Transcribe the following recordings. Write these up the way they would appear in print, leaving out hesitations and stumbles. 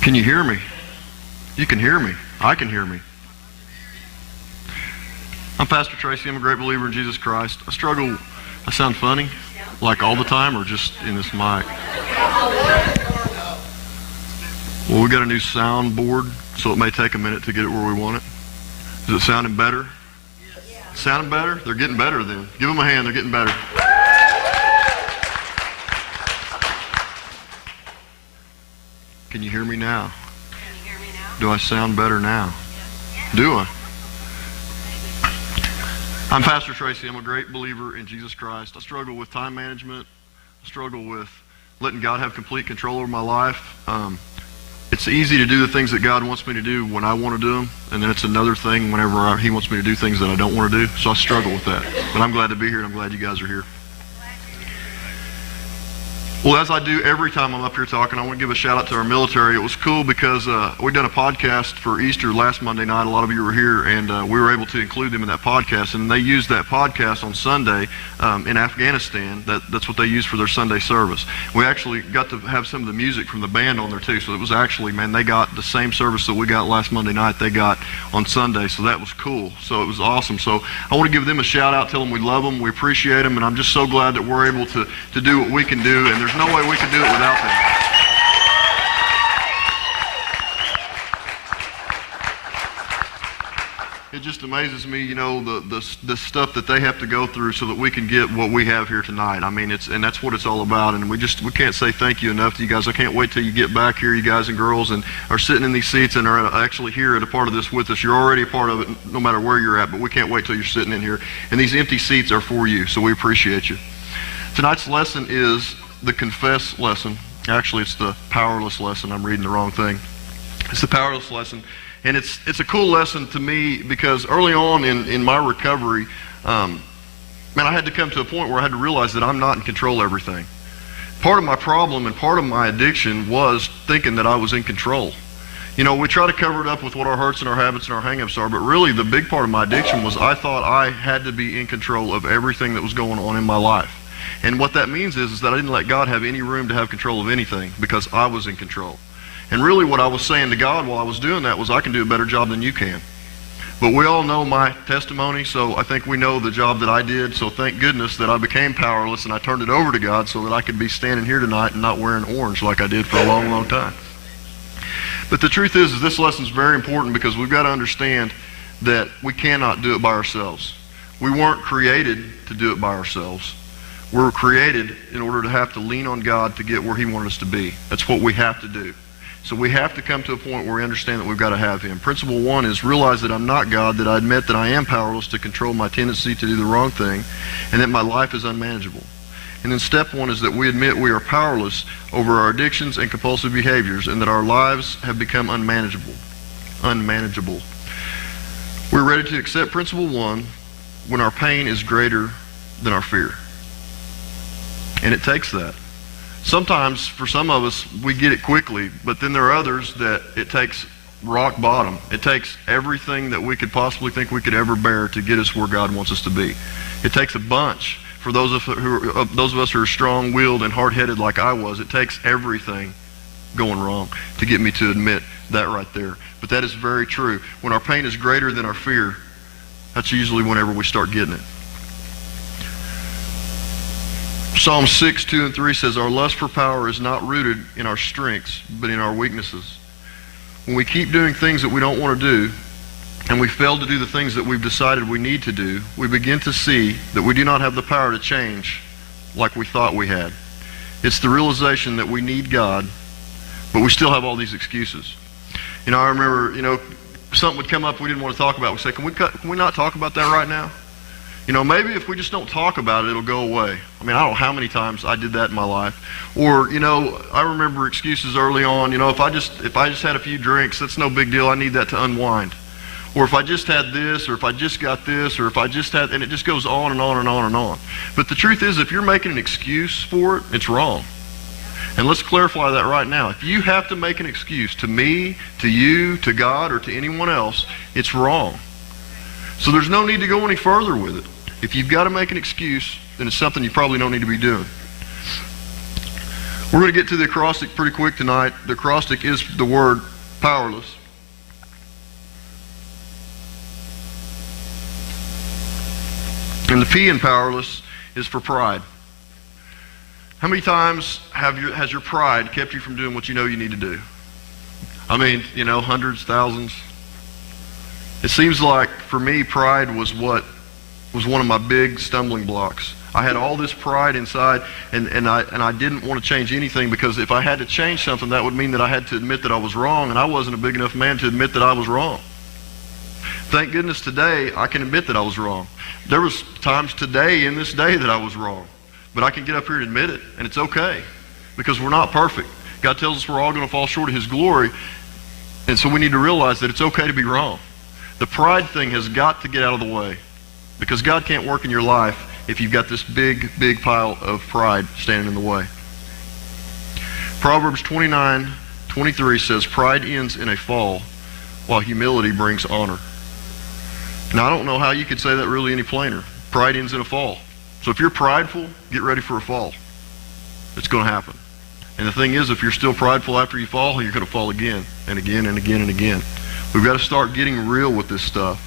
Can you hear me? You can hear me. I can hear me. I'm Pastor Tracy. I'm a great believer in Jesus Christ. I sound funny, like all the time, or just in this mic? Well, we got a new sound board, so it may take a minute to get it where we want it. Is it sounding better? Sounding better? They're getting better then. Give them a hand. They're getting better. Can you hear me now? Do I sound better now? Do I? I'm Pastor Tracy. I'm a great believer in Jesus Christ. I struggle with time management. I struggle with letting God have complete control over my life. It's easy to do the things that God wants me to do when I want to do them, and then it's another thing whenever He wants me to do things that I don't want to do. So I struggle with that. But I'm glad to be here, and I'm glad you guys are here. Well, as I do every time I'm up here talking, I want to give a shout out to our military. It was cool because we'd done a podcast for Easter last Monday night. A lot of you were here, and we were able to include them in that podcast. And they used that podcast on Sunday in Afghanistan. That's what they used for their Sunday service. We actually got to have some of the music from the band on there too. So it was actually, man, they got the same service that we got last Monday night they got on Sunday. So that was cool. So it was awesome. So I want to give them a shout out, tell them we love them, we appreciate them, and I'm just so glad that we're able to do what we can do. And there's no way we could do it without them. It just amazes me, you know, the stuff that they have to go through so that we can get what we have here tonight. I mean, and that's what it's all about. And we can't say thank you enough to you guys. I can't wait till you get back here, you guys and girls, and are sitting in these seats and are actually here at a part of this with us. You're already a part of it, no matter where you're at. But we can't wait till you're sitting in here. And these empty seats are for you, so we appreciate you. Tonight's lesson is the confess lesson. Actually, it's the powerless lesson. I'm reading the wrong thing. It's the powerless lesson. And it's a cool lesson to me because early on in my recovery, I had to come to a point where I had to realize that I'm not in control of everything. Part of my problem and part of my addiction was thinking that I was in control. You know, we try to cover it up with what our hurts and our habits and our hang-ups are, but really the big part of my addiction was I thought I had to be in control of everything that was going on in my life. And what that means is that I didn't let God have any room to have control of anything because I was in control. And really what I was saying to God while I was doing that was I can do a better job than you can. But we all know my testimony, so I think we know the job that I did. So thank goodness that I became powerless and I turned it over to God so that I could be standing here tonight and not wearing orange like I did for a long, long time. But the truth is this lesson is very important because we've got to understand that we cannot do it by ourselves. We weren't created to do it by ourselves. We're created in order to have to lean on God to get where He wanted us to be. That's what we have to do. So we have to come to a point where we understand that we've got to have Him. Principle one is realize that I'm not God, that I admit that I am powerless to control my tendency to do the wrong thing, and that my life is unmanageable. And then step one is that we admit we are powerless over our addictions and compulsive behaviors, and that our lives have become unmanageable. Unmanageable. We're ready to accept principle one when our pain is greater than our fear. And it takes that. Sometimes, for some of us, we get it quickly, but then there are others that it takes rock bottom. It takes everything that we could possibly think we could ever bear to get us where God wants us to be. It takes a bunch. For those of us who are strong-willed and hard-headed like I was, it takes everything going wrong to get me to admit that right there. But that is very true. When our pain is greater than our fear, that's usually whenever we start getting it. Psalm 6, 2 and 3 says, our lust for power is not rooted in our strengths, but in our weaknesses. When we keep doing things that we don't want to do, and we fail to do the things that we've decided we need to do, we begin to see that we do not have the power to change like we thought we had. It's the realization that we need God, but we still have all these excuses. You know, I remember, something would come up we didn't want to talk about. We'd say, can we not talk about that right now? You know, maybe if we just don't talk about it, it'll go away. I mean, I don't know how many times I did that in my life. Or, I remember excuses early on, if I just had a few drinks, that's no big deal. I need that to unwind. Or if I just had this, or if I just got this, or if I just had, and it just goes on and on and on and on. But the truth is, if you're making an excuse for it, it's wrong. And let's clarify that right now. If you have to make an excuse to me, to you, to God, or to anyone else, it's wrong. So there's no need to go any further with it. If you've got to make an excuse, then it's something you probably don't need to be doing. We're going to get to the acrostic pretty quick tonight. The acrostic is the word powerless. And the P in powerless is for pride. How many times has your pride kept you from doing what you know you need to do? I mean, hundreds, thousands. It seems like for me, pride was one of my big stumbling blocks. I had all this pride inside, and I didn't want to change anything, because if I had to change something, that would mean that I had to admit that I was wrong, and I wasn't a big enough man to admit that I was wrong. Thank goodness today I can admit that I was wrong. There was times today in this day that I was wrong, but I can get up here and admit it, and it's okay, because we're not perfect. God tells us we're all going to fall short of His glory, and so we need to realize that it's okay to be wrong. The pride thing has got to get out of the way, because God can't work in your life if you've got this big, big pile of pride standing in the way. Proverbs 29:23 says, "Pride ends in a fall, while humility brings honor." Now, I don't know how you could say that really any plainer. Pride ends in a fall. So if you're prideful, get ready for a fall. It's going to happen. And the thing is, if you're still prideful after you fall, you're going to fall again and again and again and again. We've got to start getting real with this stuff.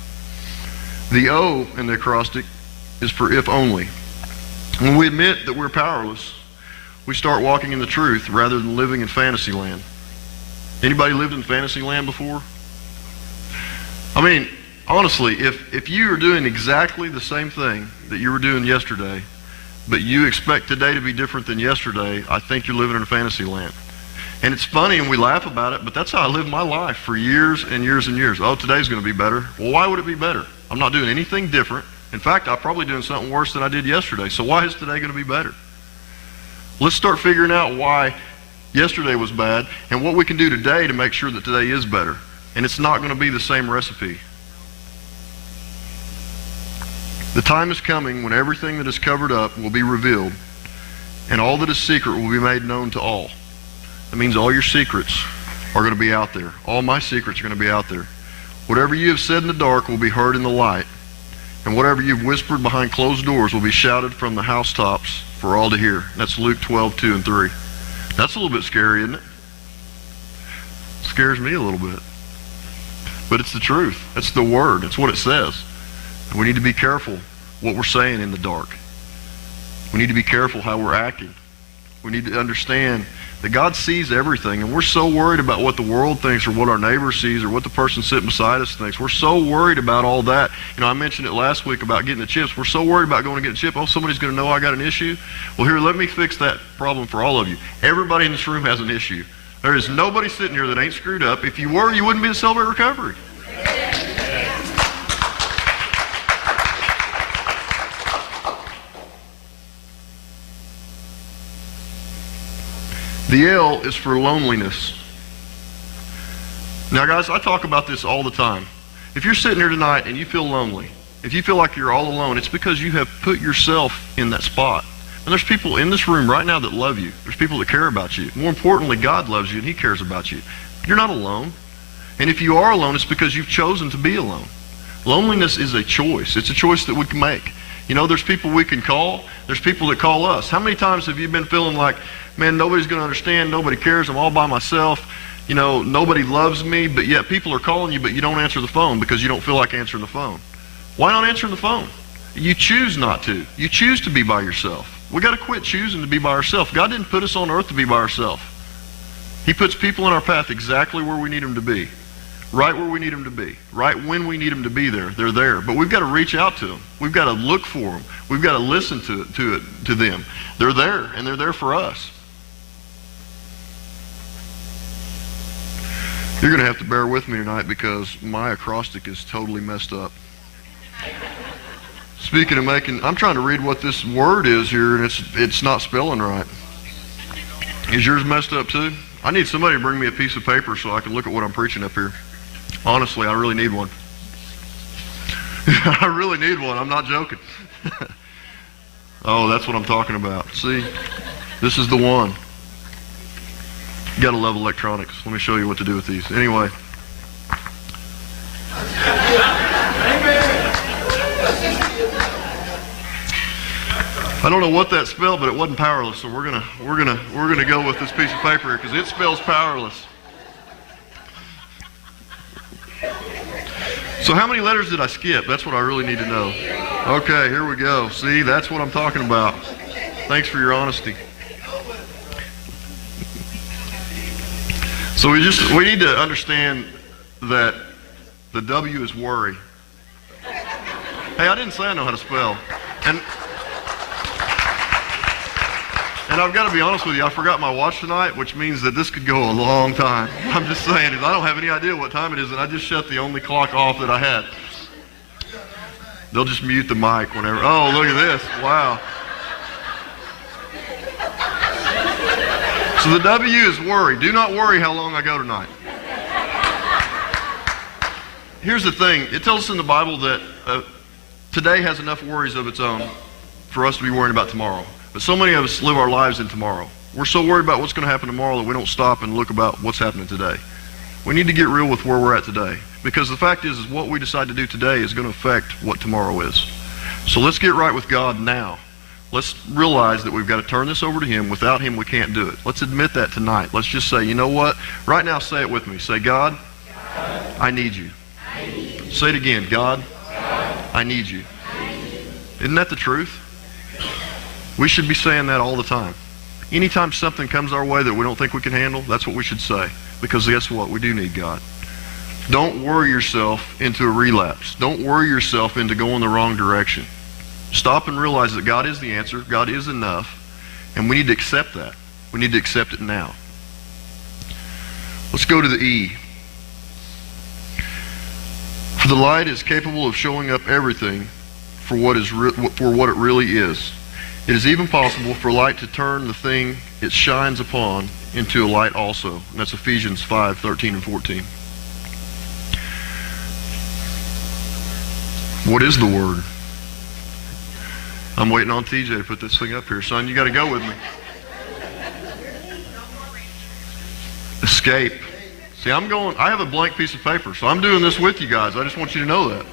The O in the acrostic is for if only. When we admit that we're powerless, we start walking in the truth rather than living in fantasy land. Anybody lived in fantasy land before? I mean, honestly, if you are doing exactly the same thing that you were doing yesterday, but you expect today to be different than yesterday, I think you're living in a fantasy land. And it's funny and we laugh about it, but that's how I lived my life for years and years and years. Oh, today's going to be better. Well, why would it be better? I'm not doing anything different. In fact, I'm probably doing something worse than I did yesterday. So why is today going to be better? Let's start figuring out why yesterday was bad and what we can do today to make sure that today is better. And it's not going to be the same recipe. The time is coming when everything that is covered up will be revealed, and all that is secret will be made known to all. That means all your secrets are going to be out there. All my secrets are going to be out there. Whatever you have said in the dark will be heard in the light, and whatever you've whispered behind closed doors will be shouted from the housetops for all to hear. That's Luke 12:2 and 3. That's a little bit scary, isn't it? It scares me a little bit. But it's the truth. It's the word. It's what it says. And we need to be careful what we're saying in the dark. We need to be careful how we're acting. We need to understand that God sees everything, and we're so worried about what the world thinks or what our neighbor sees or what the person sitting beside us thinks. We're so worried about all that. I mentioned it last week about getting the chips. We're so worried about going to get the chip. Oh, somebody's going to know I got an issue. Well, here, let me fix that problem for all of you. Everybody in this room has an issue. There is nobody sitting here that ain't screwed up. If you were, you wouldn't be in Celebrate Recovery. The L is for loneliness. Now, guys, I talk about this all the time. If you're sitting here tonight and you feel lonely, if you feel like you're all alone, it's because you have put yourself in that spot. And there's people in this room right now that love you. There's people that care about you. More importantly, God loves you and He cares about you. You're not alone. And if you are alone, it's because you've chosen to be alone. Loneliness is a choice. It's a choice that we can make. There's people we can call. There's people that call us. How many times have you been feeling like, man, nobody's going to understand, nobody cares, I'm all by myself, nobody loves me, but yet people are calling you, but you don't answer the phone because you don't feel like answering the phone. Why not answer the phone? You choose not to. You choose to be by yourself. We got to quit choosing to be by ourselves. God didn't put us on earth to be by ourselves. He puts people in our path exactly where we need them to be, right where we need them to be, right when we need them to be there. They're there, but we've got to reach out to them. We've got to look for them. We've got to listen to them. They're there, and they're there for us. You're going to have to bear with me tonight because my acrostic is totally messed up. Speaking of I'm trying to read what this word is here, and it's not spelling right. Is yours messed up too? I need somebody to bring me a piece of paper so I can look at what I'm preaching up here. Honestly, I really need one. I really need one. I'm not joking. Oh, that's what I'm talking about. See? This is the one. You gotta love electronics. Let me show you what to do with these. Anyway. I don't know what that spelled, but it wasn't powerless. So we're gonna go with this piece of paper here because it spells powerless. So how many letters did I skip? That's what I really need to know. Okay, here we go. See, that's what I'm talking about. Thanks for your honesty. So we need to understand that the W is worry. Hey, I didn't say I know how to spell. And I've got to be honest with you, I forgot my watch tonight, which means that this could go a long time. I'm just saying, I don't have any idea what time it is, and I just shut the only clock off that I had. They'll just mute the mic whenever. Oh, look at this. Wow. So the W is worry. Do not worry how long I go tonight. Here's the thing. It tells us in the Bible that today has enough worries of its own for us to be worrying about tomorrow. But so many of us live our lives in tomorrow. We're so worried about what's going to happen tomorrow that we don't stop and look about what's happening today. We need to get real with where we're at today. Because the fact is what we decide to do today is going to affect what tomorrow is. So let's get right with God now. Let's realize that we've got to turn this over to Him. Without Him, we can't do it. Let's admit that tonight. Let's just say, you know what? Right now, say it with me. Say, God, I need you. Say it again. God, I need you. Isn't that the truth? We should be saying that all the time. Anytime something comes our way that we don't think we can handle, that's what we should say. Because guess what? We do need God. Don't worry yourself into a relapse. Don't worry yourself into going the wrong direction. Stop and realize that God is the answer. God is enough. And we need to accept that. We need to accept it now. Let's go to the E. For the light is capable of showing up everything for what it really is. It is even possible for light to turn the thing it shines upon into a light also. And that's Ephesians 5:13 and 14. What is the Word? I'm waiting on TJ to put this thing up here. Son, you got to go with me. Escape. See, I have a blank piece of paper, so I'm doing this with you guys. I just want you to know that.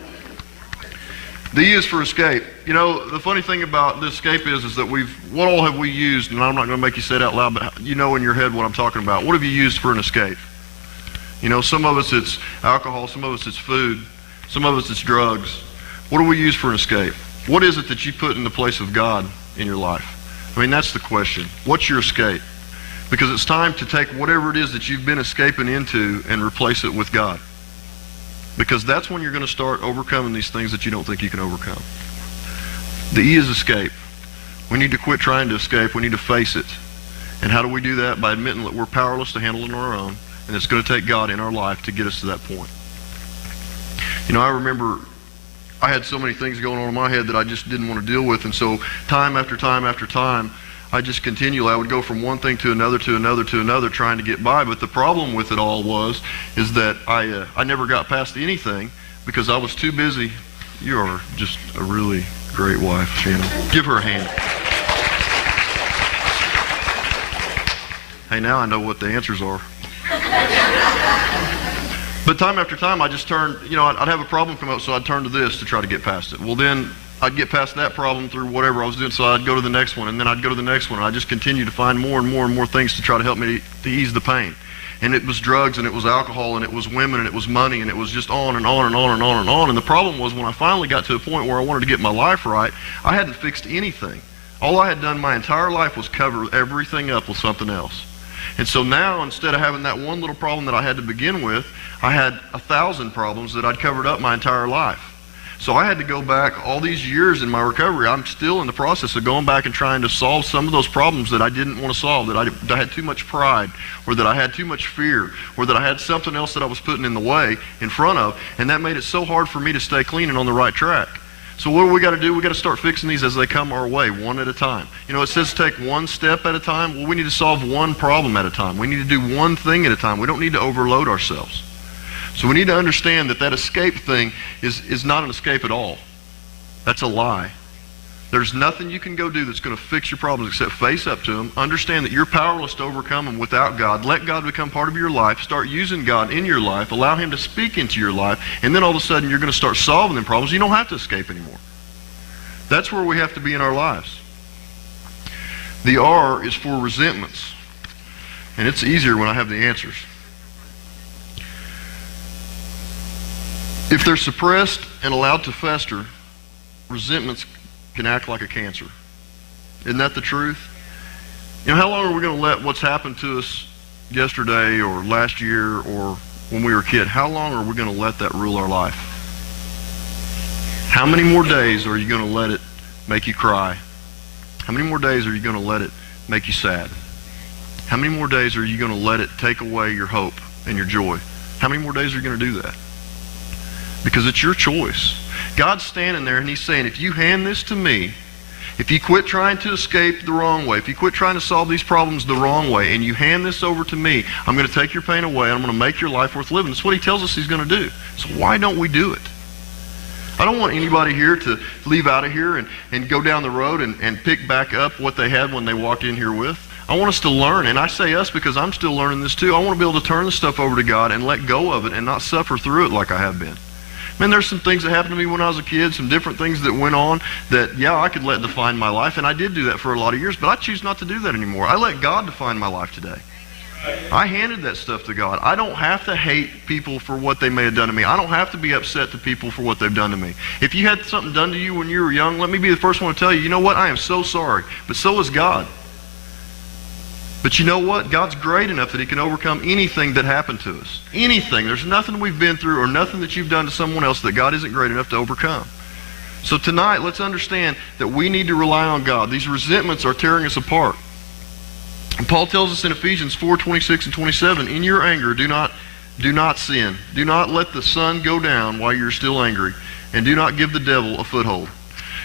The E is for escape. You know, the funny thing about this escape is that what all have we used, and I'm not going to make you say it out loud, but you know in your head what I'm talking about. What have you used for an escape? You know, some of us it's alcohol, some of us it's food, some of us it's drugs. What do we use for an escape? What is it that you put in the place of God in your life? I mean, that's the question. What's your escape? Because it's time to take whatever it is that you've been escaping into and replace it with God. Because that's when you're going to start overcoming these things that you don't think you can overcome. The E is escape. We need to quit trying to escape. We need to face it. And how do we do that? By admitting that we're powerless to handle it on our own, and it's going to take God in our life to get us to that point. You know, I remember I had so many things going on in my head that I just didn't want to deal with, and so time after time after time, I just continually, I would go from one thing to another to another to another trying to get by. But the problem with it all is that I never got past anything because I was too busy. You are just a really great wife, Shannon. Give her a hand. Hey, now I know what the answers are. But time after time, I just turned, you know, I'd have a problem come up, so I'd turn to this to try to get past it. Well, then I'd get past that problem through whatever I was doing, so I'd go to the next one, and then I'd go to the next one, and I just continued to find more and more and more things to try to help me to ease the pain. And it was drugs, and it was alcohol, and it was women, and it was money, and it was just on and on and on and on and on. And the problem was when I finally got to a point where I wanted to get my life right, I hadn't fixed anything. All I had done my entire life was cover everything up with something else. And so now, instead of having that one little problem that I had to begin with, I had 1,000 problems that I'd covered up my entire life. So I had to go back all these years in my recovery. I'm still in the process of going back and trying to solve some of those problems that I didn't want to solve, that I had too much pride, or that I had too much fear, or that I had something else that I was putting in the way in front of, and that made it so hard for me to stay clean and on the right track. So what do we got to do? We got to start fixing these as they come our way, one at a time. You know, it says take one step at a time. Well, we need to solve one problem at a time. We need to do one thing at a time. We don't need to overload ourselves. So we need to understand that escape thing is not an escape at all. That's a lie. There's nothing you can go do that's going to fix your problems except face up to them. Understand that you're powerless to overcome them without God. Let God become part of your life. Start using God in your life. Allow Him to speak into your life. And then all of a sudden you're going to start solving them problems. You don't have to escape anymore. That's where we have to be in our lives. The R is for resentments. And it's easier when I have the answers. If they're suppressed and allowed to fester, resentments can act like a cancer. Isn't that the truth? You know, how long are we going to let what's happened to us yesterday or last year or when we were a kid, how long are we going to let that rule our life? How many more days are you going to let it make you cry? How many more days are you going to let it make you sad? How many more days are you going to let it take away your hope and your joy? How many more days are you going to do that? Because it's your choice. God's standing there and he's saying, if you hand this to me, if you quit trying to escape the wrong way, if you quit trying to solve these problems the wrong way, and you hand this over to me, I'm going to take your pain away, and I'm going to make your life worth living. That's what he tells us he's going to do. So why don't we do it? I don't want anybody here to leave out of here and go down the road and pick back up what they had when they walked in here with. I want us to learn, and I say us because I'm still learning this too. I want to be able to turn this stuff over to God and let go of it and not suffer through it like I have been. Man, there's some things that happened to me when I was a kid, some different things that went on that, yeah, I could let define my life, and I did do that for a lot of years, but I choose not to do that anymore. I let God define my life today. I handed that stuff to God. I don't have to hate people for what they may have done to me. I don't have to be upset to people for what they've done to me. If you had something done to you when you were young, let me be the first one to tell you, you know what? I am so sorry, but so is God. But you know what? God's great enough that he can overcome anything that happened to us. Anything. There's nothing we've been through or nothing that you've done to someone else that God isn't great enough to overcome. So tonight, let's understand that we need to rely on God. These resentments are tearing us apart. And Paul tells us in Ephesians 4:26 and 27, in your anger, do not sin. Do not let the sun go down while you're still angry. And do not give the devil a foothold.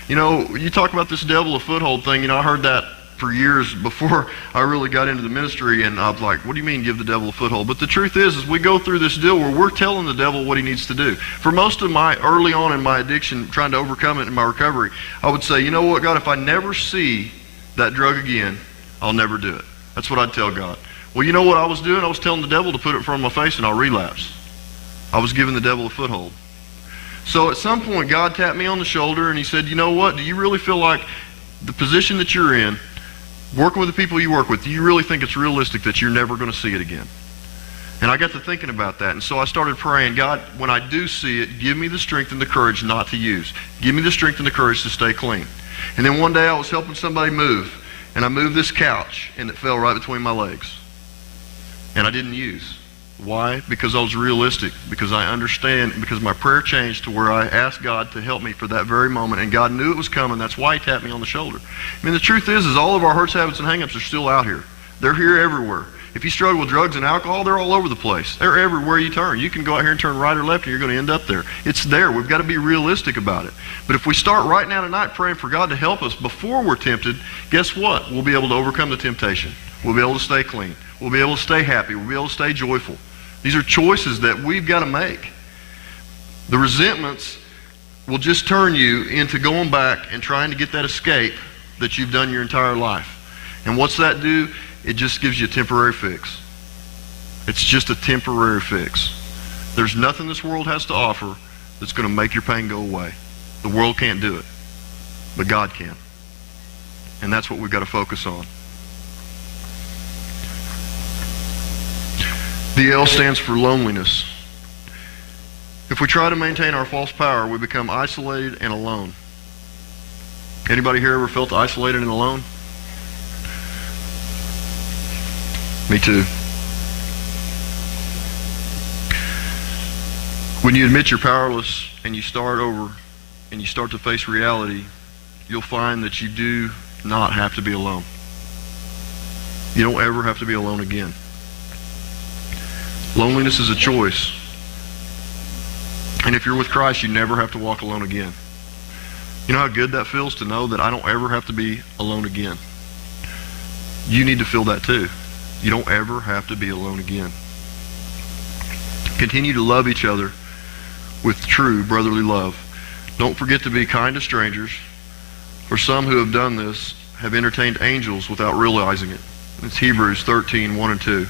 You know, you talk about this devil a foothold thing. You know, I heard that for years before I really got into the ministry, and I was like, what do you mean give the devil a foothold? But the truth is we go through this deal where we're telling the devil what he needs to do. For most of my early on in my addiction, trying to overcome it in my recovery, I would say, you know what, God, if I never see that drug again, I'll never do it. That's what I'd tell God. Well, you know what I was doing? I was telling the devil to put it in front of my face and I'll relapse. I was giving the devil a foothold. So at some point, God tapped me on the shoulder and he said, you know what, do you really feel like the position that you're in, working with the people you work with, do you really think it's realistic that you're never going to see it again? And I got to thinking about that. And so I started praying, God, when I do see it, give me the strength and the courage not to use. Give me the strength and the courage to stay clean. And then one day I was helping somebody move. And I moved this couch, and it fell right between my legs. And I didn't use. Why? Because I was realistic. Because I understand. Because my prayer changed to where I asked God to help me for that very moment. And God knew it was coming. That's why he tapped me on the shoulder. I mean, the truth is all of our hurts, habits, and hang-ups are still out here. They're here everywhere. If you struggle with drugs and alcohol, they're all over the place. They're everywhere you turn. You can go out here and turn right or left, and you're going to end up there. It's there. We've got to be realistic about it. But if we start right now tonight praying for God to help us before we're tempted, guess what? We'll be able to overcome the temptation. We'll be able to stay clean. We'll be able to stay happy. We'll be able to stay joyful. These are choices that we've got to make. The resentments will just turn you into going back and trying to get that escape that you've done your entire life. And what's that do? It just gives you a temporary fix. It's just a temporary fix. There's nothing this world has to offer that's going to make your pain go away. The world can't do it, but God can. And that's what we've got to focus on. The L stands for loneliness. If we try to maintain our false power, we become isolated and alone. Anybody here ever felt isolated and alone? Me too. When you admit you're powerless and you start over and you start to face reality, you'll find that you do not have to be alone. You don't ever have to be alone again. Loneliness is a choice. And if you're with Christ, you never have to walk alone again. You know how good that feels to know that I don't ever have to be alone again? You need to feel that too. You don't ever have to be alone again. Continue to love each other with true brotherly love. Don't forget to be kind to strangers, for some who have done this have entertained angels without realizing it. It's Hebrews 13:1 and 2.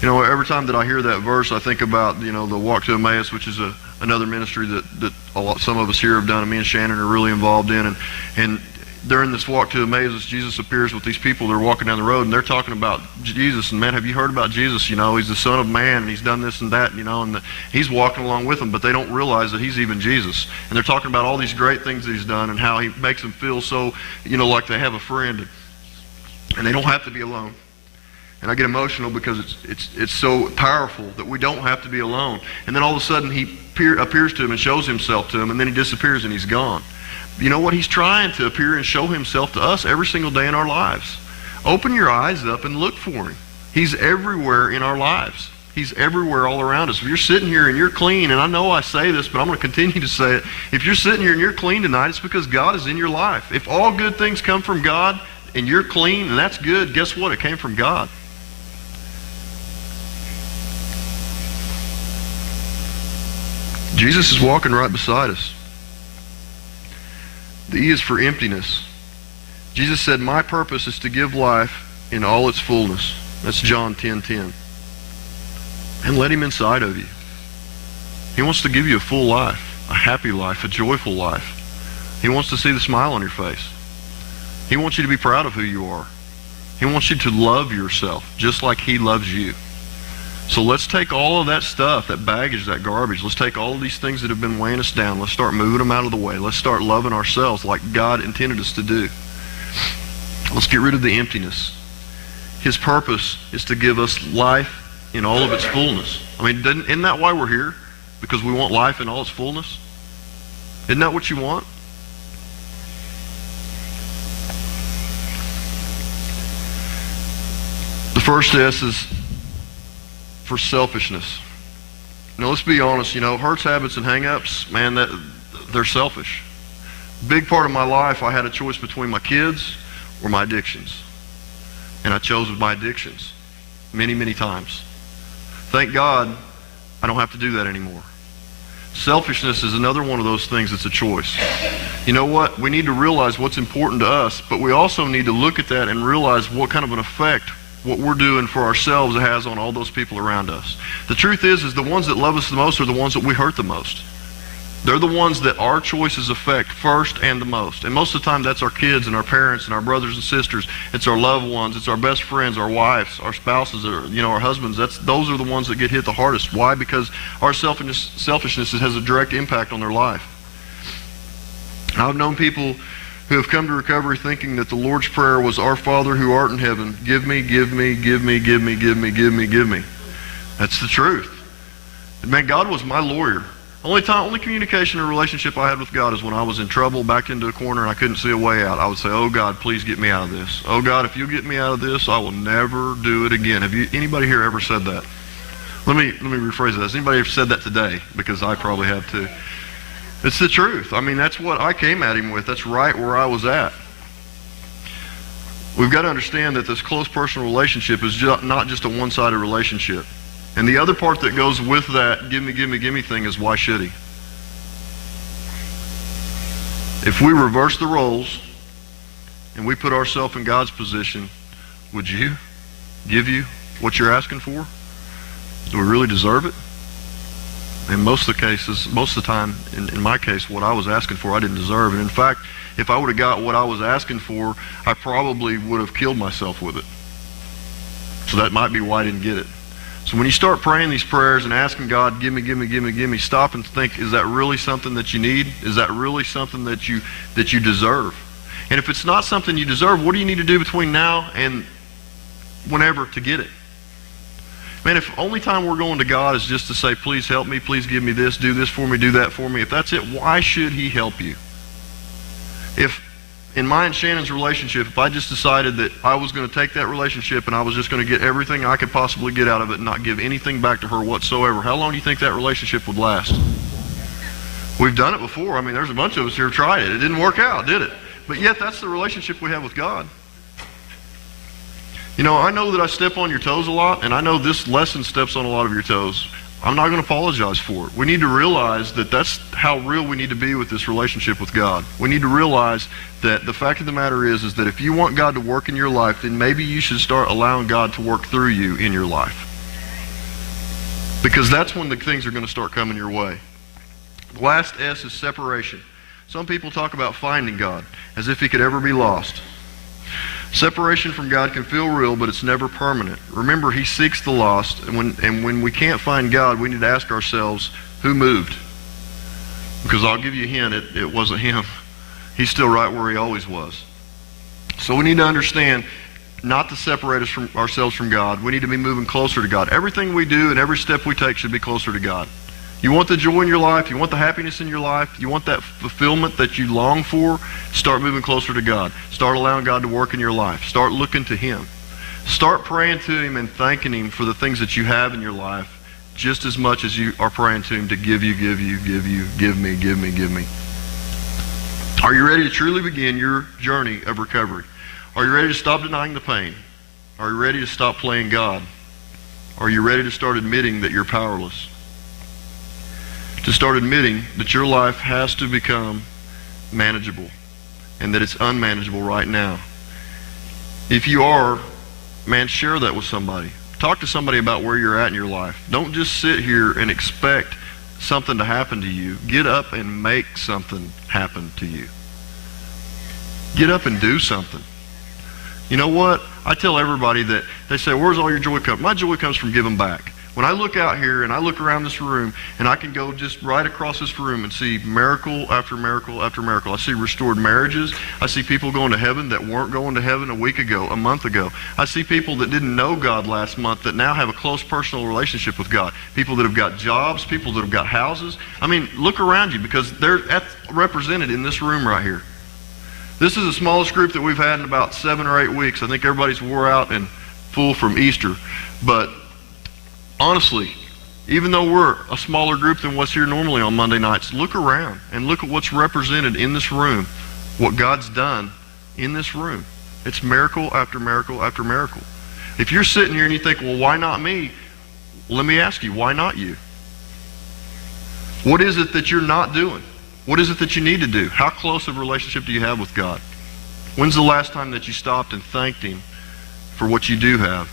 You know, every time that I hear that verse, I think about, the Walk to Emmaus, which is another ministry that some of us here have done, and me and Shannon are really involved in. And during this walk to Emmaus, Jesus appears with these people. They're walking down the road, and they're talking about Jesus. And man, have you heard about Jesus? You know, he's the Son of Man, and he's done this and that, you know, and he's walking along with them, but they don't realize that he's even Jesus. And they're talking about all these great things that he's done and how he makes them feel so, you know, like they have a friend, and they don't have to be alone. And I get emotional because it's so powerful that we don't have to be alone. And then all of a sudden he appears to him and shows himself to him, and then he disappears and he's gone. You know what? He's trying to appear and show himself to us every single day in our lives. Open your eyes up and look for him. He's everywhere in our lives. He's everywhere all around us. If you're sitting here and you're clean, and I know I say this, but I'm going to continue to say it. If you're sitting here and you're clean tonight, it's because God is in your life. If all good things come from God and you're clean and that's good, guess what? It came from God. Jesus is walking right beside us. The E is for emptiness. Jesus said, my purpose is to give life in all its fullness. That's John 10:10. And let him inside of you. He wants to give you a full life, a happy life, a joyful life. He wants to see the smile on your face. He wants you to be proud of who you are. He wants you to love yourself just like he loves you. So let's take all of that stuff, that baggage, that garbage. Let's take all of these things that have been weighing us down. Let's start moving them out of the way. Let's start loving ourselves like God intended us to do. Let's get rid of the emptiness. His purpose is to give us life in all of its fullness. I mean, isn't that why we're here? Because we want life in all its fullness? Isn't that what you want? The first S is for selfishness. Now let's be honest, you know, hurts, habits, and hang-ups, man, they're selfish. Big part of my life, I had a choice between my kids or my addictions. And I chose my addictions many, many times. Thank God I don't have to do that anymore. Selfishness is another one of those things that's a choice. You know what? We need to realize what's important to us, but we also need to look at that and realize what kind of an effect what we're doing for ourselves has on all those people around us. The truth is the ones that love us the most are the ones that we hurt the most. They're the ones that our choices affect first and the most. And most of the time that's our kids and our parents and our brothers and sisters. It's our loved ones. It's our best friends, our wives, our spouses, or, you know, our husbands. Those are the ones that get hit the hardest. Why? Because our selfishness has a direct impact on their life. I've known people who have come to recovery thinking that the Lord's Prayer was, Our Father who art in heaven, give me, give me, give me, give me, give me, give me, give me. That's the truth. And man, God was my lawyer. Only communication or relationship I had with God is when I was in trouble, backed into a corner, and I couldn't see a way out. I would say, oh God, please get me out of this. Oh God, if you get me out of this, I will never do it again. Have anybody here ever said that? Let me rephrase that. Has anybody ever said that today? Because I probably have too. It's the truth. I mean, that's what I came at him with. That's right where I was at. We've got to understand that this close personal relationship is not just a one-sided relationship. And the other part that goes with that give me, give me, give me thing is why should he? If we reverse the roles and we put ourselves in God's position, would you give you what you're asking for? Do we really deserve it? In most of the time, in my case, what I was asking for, I didn't deserve. And in fact, if I would have got what I was asking for, I probably would have killed myself with it. So that might be why I didn't get it. So when you start praying these prayers and asking God, give me, give me, give me, give me, stop and think, is that really something that you need? Is that really something that you deserve? And if it's not something you deserve, what do you need to do between now and whenever to get it? Man, if only time we're going to God is just to say, please help me, please give me this, do this for me, do that for me, if that's it, why should he help you? If in my and Shannon's relationship, if I just decided that I was going to take that relationship and I was just going to get everything I could possibly get out of it and not give anything back to her whatsoever, how long do you think that relationship would last? We've done it before. I mean, there's a bunch of us here who tried it. It didn't work out, did it? But yet, that's the relationship we have with God. You know, I know that I step on your toes a lot, and I know this lesson steps on a lot of your toes. I'm not going to apologize for it. We need to realize that that's how real we need to be with this relationship with God. We need to realize that the fact of the matter is that if you want God to work in your life, then maybe you should start allowing God to work through you in your life. Because that's when the things are going to start coming your way. The last S is separation. Some people talk about finding God as if he could ever be lost. Separation from God can feel real, but it's never permanent. Remember, he seeks the lost, and when we can't find God, we need to ask ourselves, who moved? Because I'll give you a hint, it wasn't him. He's still right where he always was. So we need to understand not to separate ourselves from God. We need to be moving closer to God. Everything we do and every step we take should be closer to God. You want the joy in your life, you want the happiness in your life, you want that fulfillment that you long for, start moving closer to God. Start allowing God to work in your life. Start looking to him. Start praying to him and thanking him for the things that you have in your life just as much as you are praying to him to give me. Are you ready to truly begin your journey of recovery? Are you ready to stop denying the pain? Are you ready to stop playing God? Are you ready to start admitting that you're powerless? To start admitting that your life has to become manageable and that it's unmanageable right now. If you are, man, share that with somebody. Talk to somebody about where you're at in your life. Don't just sit here and expect something to happen to you. Get up and make something happen to you. Get up and do something. You know what? I tell everybody that they say, where's all your joy come? My joy comes from giving back. When I look out here and I look around this room and I can go just right across this room and see miracle after miracle after miracle. I see restored marriages. I see people going to heaven that weren't going to heaven a week ago, a month ago. I see people that didn't know God last month that now have a close personal relationship with God. People that have got jobs, people that have got houses. I mean, look around you because they're represented in this room right here. This is the smallest group that we've had in about 7 or 8 weeks. I think everybody's wore out and full from Easter. But honestly, even though we're a smaller group than what's here normally on Monday nights, look around and look at what's represented in this room, what God's done in this room. It's miracle after miracle after miracle. If you're sitting here and you think, well, why not me? Let me ask you, why not you? What is it that you're not doing? What is it that you need to do? How close of a relationship do you have with God? When's the last time that you stopped and thanked him for what you do have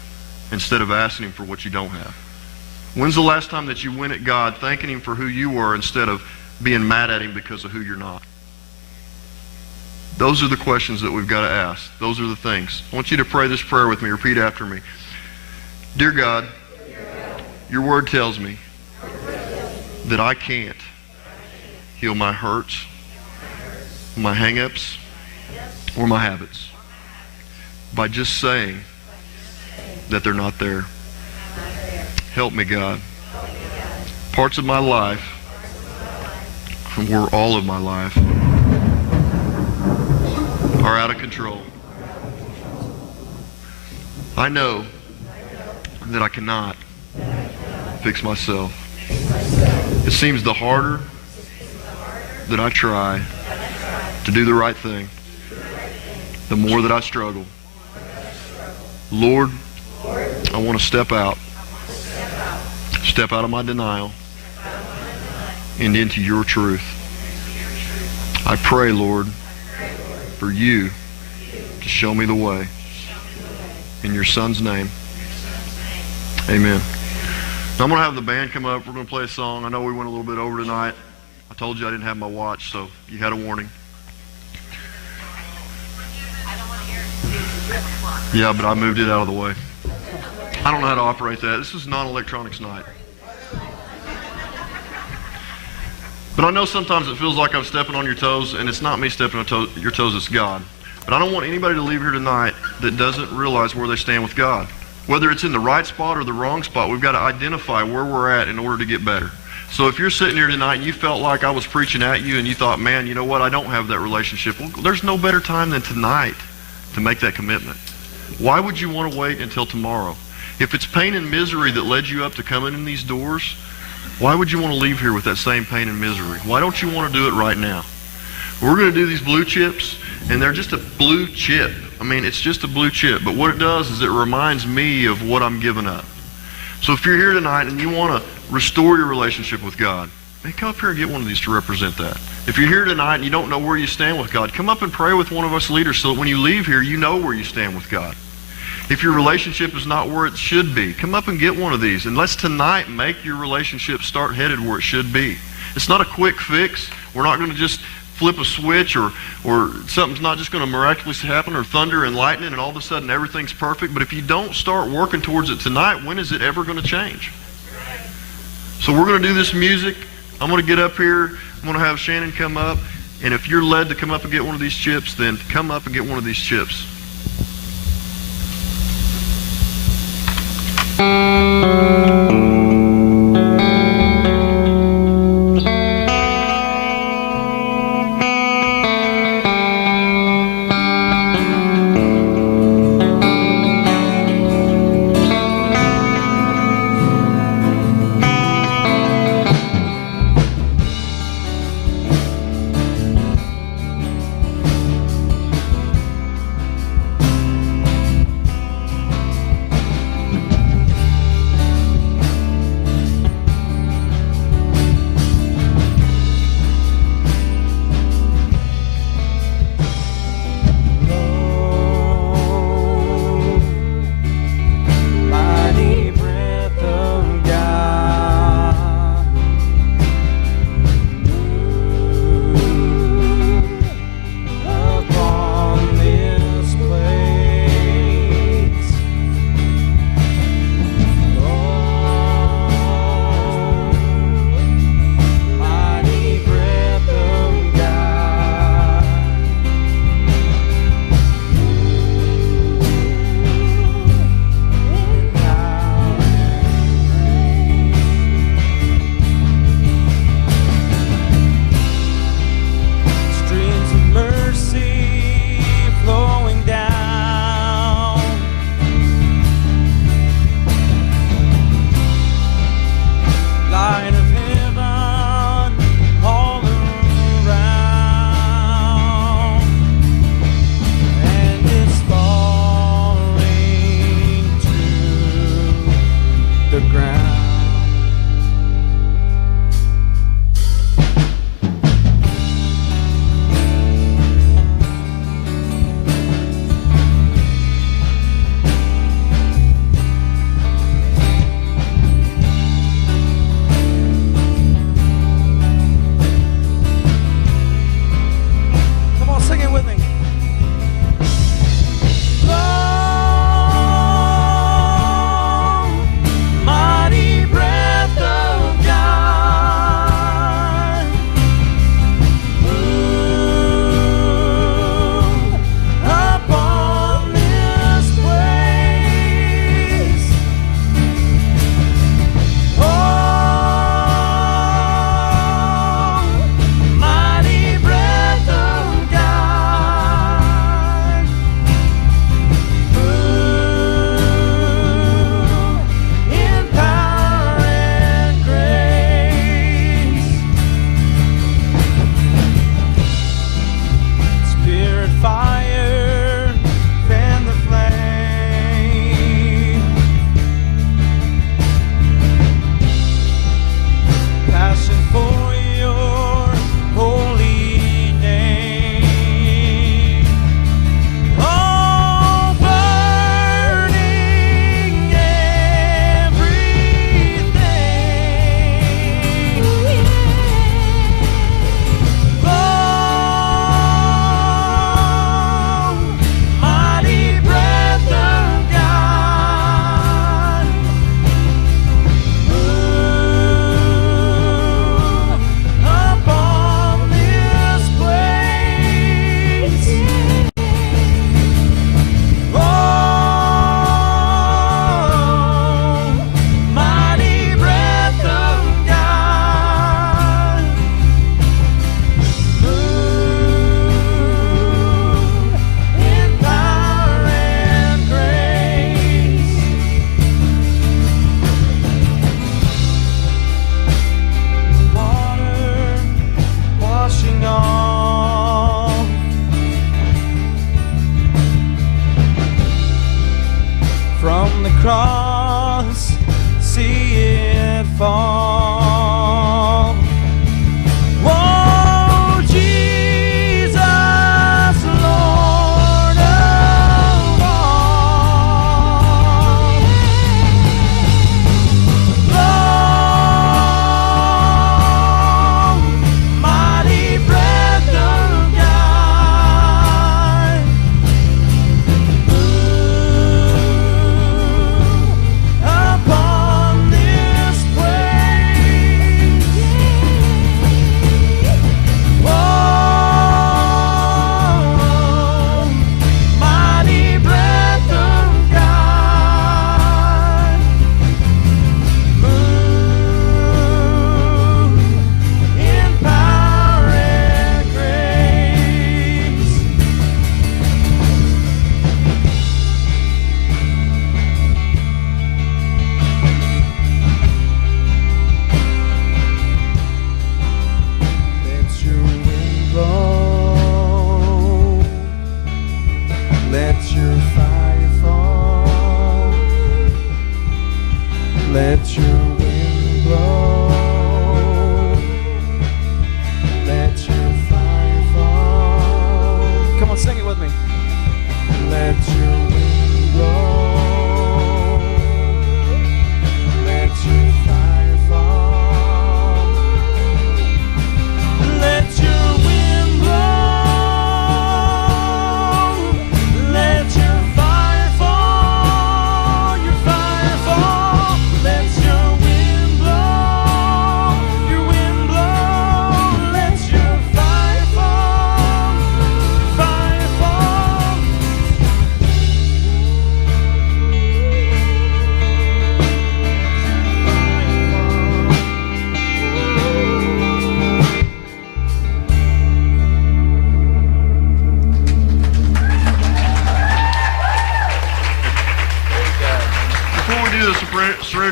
instead of asking him for what you don't have? When's the last time that you went at God thanking him for who you were instead of being mad at him because of who you're not? Those are the questions that we've got to ask. Those are the things. I want you to pray this prayer with me. Repeat after me. Dear God, your word tells me that I can't heal my hurts, my hang-ups, or my habits by just saying that they're not there. Help me, God. Parts of my life, or all of my life, are out of control. I know that I cannot fix myself. It seems the harder that I try to do the right thing, the more that I struggle. Lord, I want to step out of my denial and into your truth. I pray, Lord, for you to show me the way. In your son's name, amen. Now I'm going to have the band come up. We're going to play a song. I know we went a little bit over tonight. I told you I didn't have my watch, so you had a warning. Yeah, but I moved it out of the way. I don't know how to operate that. This is non-electronics night. But I know sometimes it feels like I'm stepping on your toes, and it's not me stepping on your toes, it's God. But I don't want anybody to leave here tonight that doesn't realize where they stand with God. Whether it's in the right spot or the wrong spot, we've got to identify where we're at in order to get better. So if you're sitting here tonight and you felt like I was preaching at you and you thought, man, you know what, I don't have that relationship. Well, there's no better time than tonight to make that commitment. Why would you want to wait until tomorrow? If it's pain and misery that led you up to coming in these doors, why would you want to leave here with that same pain and misery? Why don't you want to do it right now? We're going to do these blue chips, and they're just a blue chip. I mean, it's just a blue chip. But what it does is it reminds me of what I'm giving up. So if you're here tonight and you want to restore your relationship with God, man, come up here and get one of these to represent that. If you're here tonight and you don't know where you stand with God, come up and pray with one of us leaders so that when you leave here, you know where you stand with God. If your relationship is not where it should be, come up and get one of these. And let's tonight make your relationship start headed where it should be. It's not a quick fix. We're not going to just flip a switch or something's not just going to miraculously happen, or thunder and lightning and all of a sudden everything's perfect. But if you don't start working towards it tonight, when is it ever going to change? So we're going to do this music. I'm going to get up here. I'm going to have Shannon come up. And if you're led to come up and get one of these chips, then come up and get one of these chips.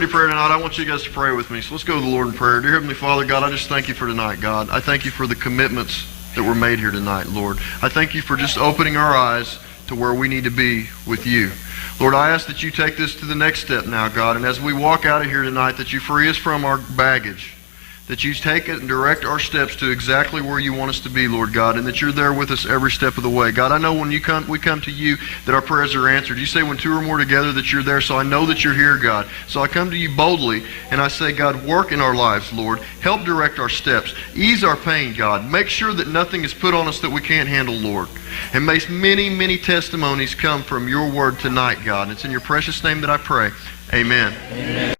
prayer tonight. I want you guys to pray with me. So let's go to the Lord in prayer. Dear Heavenly Father, God, I just thank you for tonight, God. I thank you for the commitments that were made here tonight, Lord. I thank you for just opening our eyes to where we need to be with you. Lord, I ask that you take this to the next step now, God, and as we walk out of here tonight, that you free us from our baggage, that you take it and direct our steps to exactly where you want us to be, Lord God, and that you're there with us every step of the way. God, I know when we come to you that our prayers are answered. You say when two or more together that you're there, so I know that you're here, God. So I come to you boldly, and I say, God, work in our lives, Lord. Help direct our steps. Ease our pain, God. Make sure that nothing is put on us that we can't handle, Lord. And may many, many testimonies come from your word tonight, God. It's in your precious name that I pray. Amen. Amen.